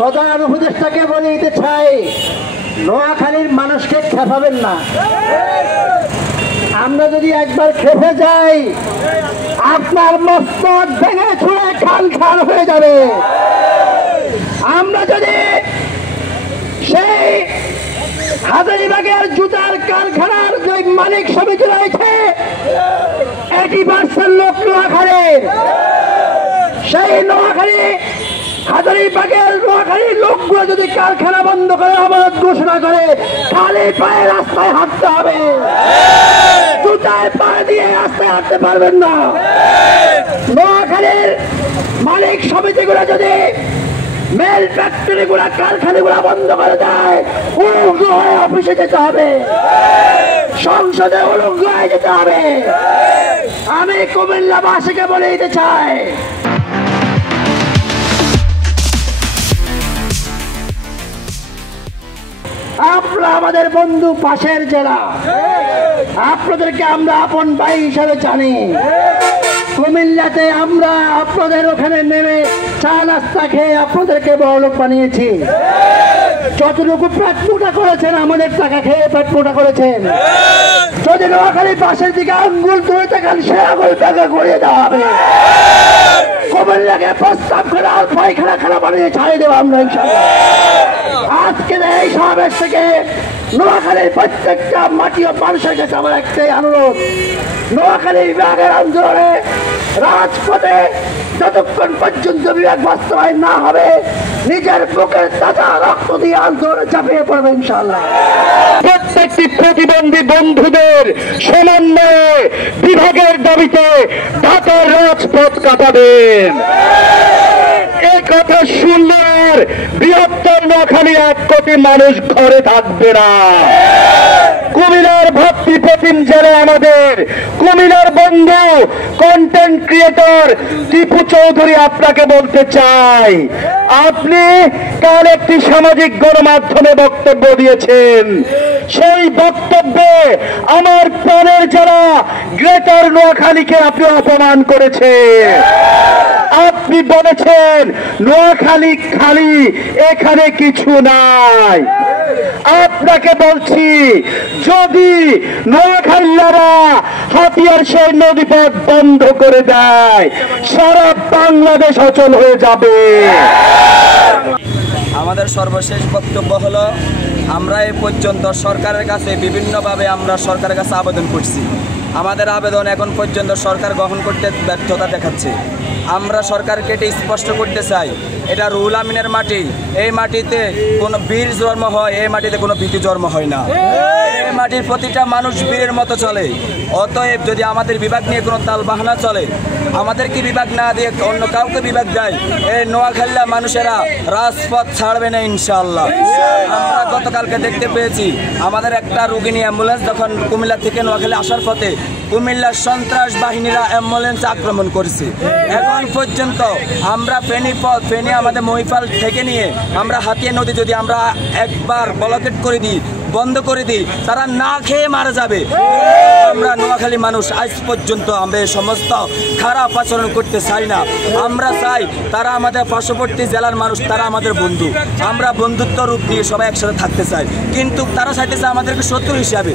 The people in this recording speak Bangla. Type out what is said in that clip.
প্রধান উপদেষ্টাকে বলে দিতে চাই, নোয়াখালীর মানুষকে খেপাবেন না। আমরা যদি একবার খেপে যাই, আপনার মস্তক ভেঙে ছুঁড়ে খাল খাল হয়ে যাবে। আমরা যদি সেই হাজারীবাগের জুতার কারখানার যে মালিক সমিতি রয়েছে, 80% লোক নোয়াখালীর, সেই নোয়াখালী হাজারীবাগের নোয়াখালীর লোকগুলো যদি কারখানা বন্ধ করে অবরোধ ঘোষণা করে, খালি পায়ে রাস্তায় হাঁটতে হবে, জুতায় পা দিয়ে রাস্তায় হাঁটতে পারবেন না। নোয়াখালীর মালিক সমিতিগুলো যদি মেল ফ্যাক্টরি গুলা কারখানা গুলা বন্ধ করে দেয়, উলঙ্গ হয়ে অফিসে যেতে হবে, সংসদে উলঙ্গ হয়ে যেতে হবে। আমি কুমিল্লাবাসীকে বলে দিতে চাই, আপনারা আমাদের বন্ধু, পাশের জেলা, আপনাদেরকে আমরা আপন ভাই হিসাবে জানি। কুমিল্লাতে আমরা আপনাদের ওখানে নেমে চা নাস্তা খেয়ে আপনাদেরকে বড়লোক বানিয়েছি। যতটুকু পেট মোটা করেছেন, আমাদের টাকা খেয়ে পেট মোটা করেছেন। যদি নোয়াখালী পাশের দিকে আঙ্গুল তুলে থাকেন, সে আঙ্গুল টাকা ঘুরিয়ে দেওয়া হবে। কুমিল্লাকে প্রস্তাব করে আর পায়খানা খানা বানিয়ে ছাড়িয়ে দেবো আমরা ইনশাআল্লাহ। আজকের এই সমাবেশ থেকে নোয়াখালীর প্রত্যেকটা মাটি ও মানুষের কাছে আমার একটাই অনুরোধ, নোয়াখালী বিভাগের আন্দোলনে রাজপথে যতক্ষণ পর্যন্ত বিভাগ বাস্তবায়ন না হবে, নিজের বুকের তাজা রক্ত দিয়ে আন্দোলনে চাপিয়ে পড়বে ইনশাআল্লাহ। প্রত্যেকটি প্রতিবন্ধী বন্ধুদের সমন্বয়ে বিভাগের দাবিতে ঢাকার রাজপথ কাটাবেন। এই কথা শুনলে বৃহত্তর নোয়াখালী 1 কোটি মানুষ ঘরে থাকবে না। কুমিল্লার ভক্তি প্রতিম জেলা আমাদের কুমিল্লার বন্ধু কন্টেন্ট ক্রিয়েটর টিপু চৌধুরী আপনাকে বলতে চাই, আপনি কাল একটি সামাজিক গণমাধ্যমে বক্তব্য দিয়েছেন। সেই বক্তব্যে আমার প্রাণের জেলা গ্রেটার নোয়াখালীকে আপনি অপমান করেছেন। আপনি বলেছেন নোয়াখালী খালি, এখানে কিছু নাই। আপনাকে বলছি, যদি নোয়াখালীরা হাতিয়ার সেই নদীপথ বন্ধ করে দেয়, সারা বাংলাদেশ অচল হয়ে যাবে। আমাদের সর্বশেষ বক্তব্য হলো, আমরা এই পর্যন্ত সরকারের কাছে বিভিন্নভাবে আমরা সরকারের কাছে আবেদন করছি। আমাদের আবেদন এখন পর্যন্ত সরকার গ্রহণ করতে ব্যর্থতা দেখাচ্ছে। আমরা সরকারকে এটা স্পষ্ট করতে চাই, এটা রুহুল আমিনের মাটি। এই মাটিতে কোনো বীর জন্ম হয়, এই মাটিতে কোনো ভীতি জন্ম হয় না। এই মাটির প্রতিটা মানুষ বীরের মতো চলে। অতএব যদি আমাদের বিভাগ নিয়ে কোনো তাল বাহানা চলে, আমাদেরকে বিভাগ না দিয়ে অন্য কাউকে বিভাগ দেয়, এই নোয়াখালীর মানুষেরা রাজপথ ছাড়বে না ইনশাআল্লাহ। আমরা গতকালকে দেখতে পেয়েছি, আমাদের একটা রোগিনী অ্যাম্বুলেন্স যখন কুমিল্লা থেকে নোয়াখালী আসার পথে কুমিল্লার সন্ত্রাস বাহিনীরা অ্যাম্বুলেন্স আক্রমণ করেছে। এখন পর্যন্ত আমরা ফেনী আমাদের মহিপাল থেকে নিয়ে আমরা হাতিয়া নদী যদি আমরা একবার ব্লকেট করে দিই, বন্ধ করে দিই, তারা না খেয়ে মারা যাবে। আমরা নোয়াখালী মানুষ আজ পর্যন্ত আমরা সমস্ত খারাপ আচরণ করতে চাই না। আমরা চাই তারা আমাদের পার্শ্ববর্তী জেলার মানুষ, তারা আমাদের বন্ধু। আমরা বন্ধুত্ব রূপ দিয়ে সবাই একসাথে থাকতে চাই, কিন্তু তারা চাইতেছে আমাদেরকে শত্রু হিসাবে।